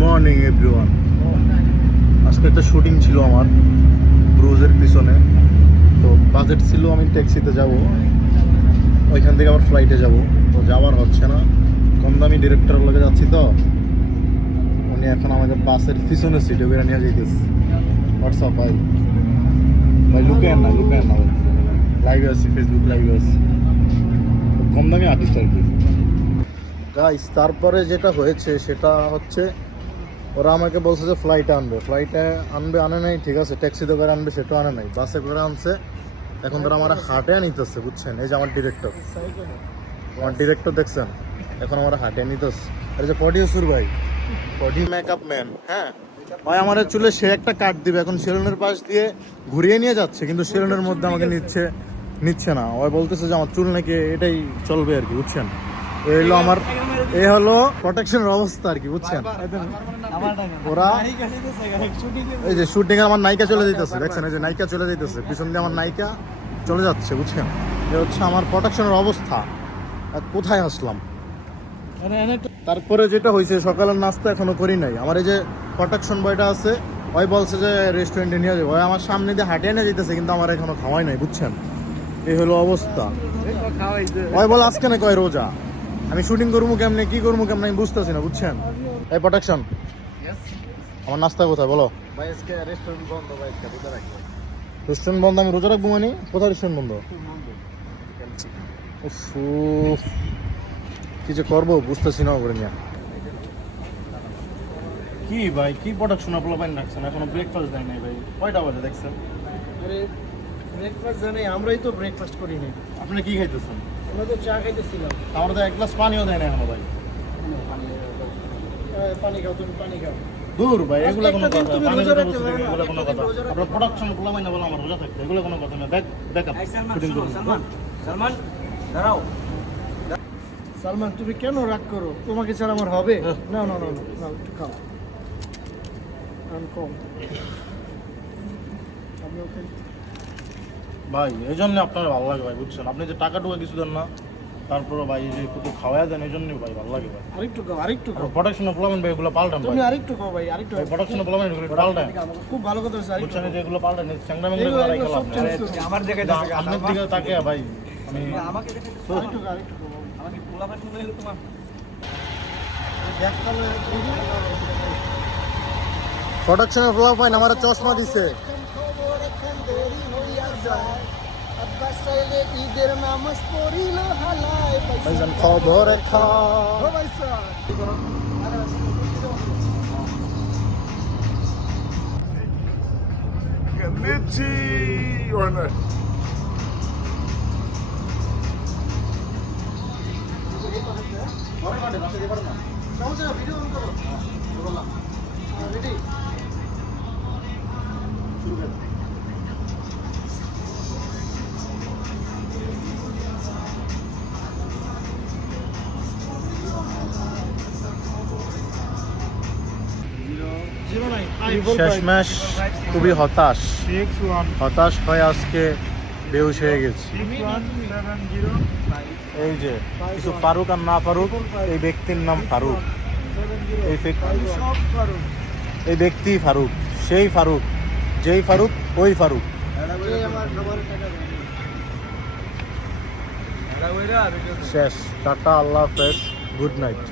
Morning everyone. আজকে একটা shooting ছিল আমার ব্রুজের পিছনে, তো বাজেট ছিল আমি ট্যাক্সিতে যাব, ওইখান থেকে আবার ফ্লাইটে যাব, তো যাওয়ার হচ্ছে না। কম দামি ডিরেক্টরের লগে যাচ্ছি, তো উনি এখন আমাকে বাসের পিছনে সিটে করে নিয়ে যাইতেছে। হোয়াটসঅ্যাপ ভাই, ভাই লুকেন না ভাই, লাইভে আছি, ফেসবুক লাইভে আছি। কম দামি আর্টিস্ট আর কি গাইস। তারপরে যেটা হয়েছে সেটা হচ্ছে, ওরা আমাকে বলছে যে ফ্লাইটে আনে নাই, ঠিক আছে, ট্যাক্সিতে করে আনবে, সেটাও আনে নাই, বাসে করে আনছে। এখন তারা আমার হাটে নিতেছে, বুঝছেন? এই যে আমার ডিরেক্টর দেখছেন, এখন আমার হাটে নিতেছে। আর যে প্রডিউসার ভাই, মেকআপ ম্যান, হ্যাঁ ভাই, আমার চুলে সে একটা কাট দিবে, এখন সেলুনের পাশ দিয়ে ঘুরিয়ে নিয়ে যাচ্ছে, কিন্তু সেলুনের মধ্যে আমাকে নিচ্ছে না। ওই বলতেছে যে আমার চুল নাকি এটাই চলবে আর কি, বুঝছেন? এই হলো প্রোটেকশনের অবস্থা আর কি, বুঝছেন? ওরা এই যে শুটিং এ আমার নায়িকা চলে যেতেছে, দেখছেন? এই যে নায়িকা চলে যেতেছে, পিছন দিয়ে আমার নায়িকা চলে যাচ্ছে, বুঝছেন? এই হচ্ছে আমার প্রোটেকশনের অবস্থা। আর কোথায় আসলাম? তারপরে যেটা হয়েছে, সকালের নাস্তা এখনো করি নাই। আমার এই যে প্রোটেকশন বয়টা আছে, ওই বলছে যে রেস্টুরেন্টে নিয়ে যাবো, ওই আমার সামনে দিয়ে হাঁটিয়ে নিয়ে যেতেছে, কিন্তু আমার এখনো খাওয়াই নাই, বুঝছেন? এই হলো অবস্থা। ওই বল আজকে না কয় রোজা, আমি শুটিং করবো কেমনে, কি করবো কেমনে, আমি বুঝতেছি না, বুঝছেন? এই প্রোটেকশন, আমার নাস্তা কোথায় বলো ভাই? আজকে রেস্টুরেন্ট বন্ধ ভাই, রোজা রাখবো। রেস্টুরেন্ট বন্ধ? আমি রোজা রাখবো মানে? কোথায় রেস্টুরেন্ট বন্ধ? কি যে করবো বুঝতেছি না করে নিয়ে। কি ভাই, কি প্রোডাকশন আপনারা বাইন রাখছেন, এখনো ব্রেকফাস্ট দেয় নাই ভাই? কয়টা বাজে দেখছেন? আরে ব্রেকফাস্ট জানি, আমরাই তো ব্রেকফাস্ট করি নাই। আপনি কি খাইতেছেন? আমরা তো চা খাইতেছিলাম। আমার তো এক গ্লাস পানিও দেয় না এখনো ভাই। পানি খাও, তুমি পানি খাও। দূর ভাই, এগুলো কোনো কথা? তুমি পানি রোজা কথা রাখতে বলতে পারো না, এগুলো কোনো একটা কথা? দিন রোজা রাখতে আপনার প্রোডাকশন খোলা মানে বলো আমার রোজা থাকতে, এগুলো কোনো কথা না। ব্যাকআপ সালমান দাঁড়াও। সালমান, তুমি কেন রাগ করো? তোমাকে ছাড়া আমার হবে? না না না না, একটু খাও। কম আপনি ওকে ভাই, এই জন্য আপনার ভালো লাগে ভাই, বুঝছেন? আপনি যে টাকা টুকা কিছু দেন না, তারপরে ভাই এই যে একটু খাওয়া দেন, এই জন্যই ভাই ভালো লাগে ভাই। আরেকটু খাও। প্রোডাকশনে পোলাবেন ভাই, এগুলো পাল্টান তুমি ভাই। আরেকটু খাও ভাই, আরেকটু ভাই প্রোডাকশনে পোলাবেন এগুলো পাল্টান, খুব ভালো কথা হচ্ছে। আরেকটু বুঝছেন? যে এগুলো পাল্টান, চ্যাংড়া এগুলো- ম্যাংড়া এগুলো সব রাখলাম change করো। আমার জায়গায় আপনার দিকে তাকে ভাই আমি আমাকে দেখে আরেকটু খাও, আরেকটু খাও। আমাকে পোলাপান মনে হলো তোমার। প্রোডাকশনের ফ্লো ফাইন আমার চশমা দিছে। ঈদের নামাজ পড়িল হালায় ভাইজান খবর খা Litchi or not? Video on করো। রেডি? শেষমেশ খুবই হতাশ হয়ে আজকে বেহুশ হয়ে গেছি। এই যে কিছু ফারুক আর না ফারুক, এই ব্যক্তির নাম ফারুক, এই ব্যক্তি ফারুক, সেই ফারুক, যেই ফারুক ওই ফারুক। আমার খাবারের টাকা দেয়নি। শেষ, টাটা, আল্লাহ হাফেজ, গুড নাইট।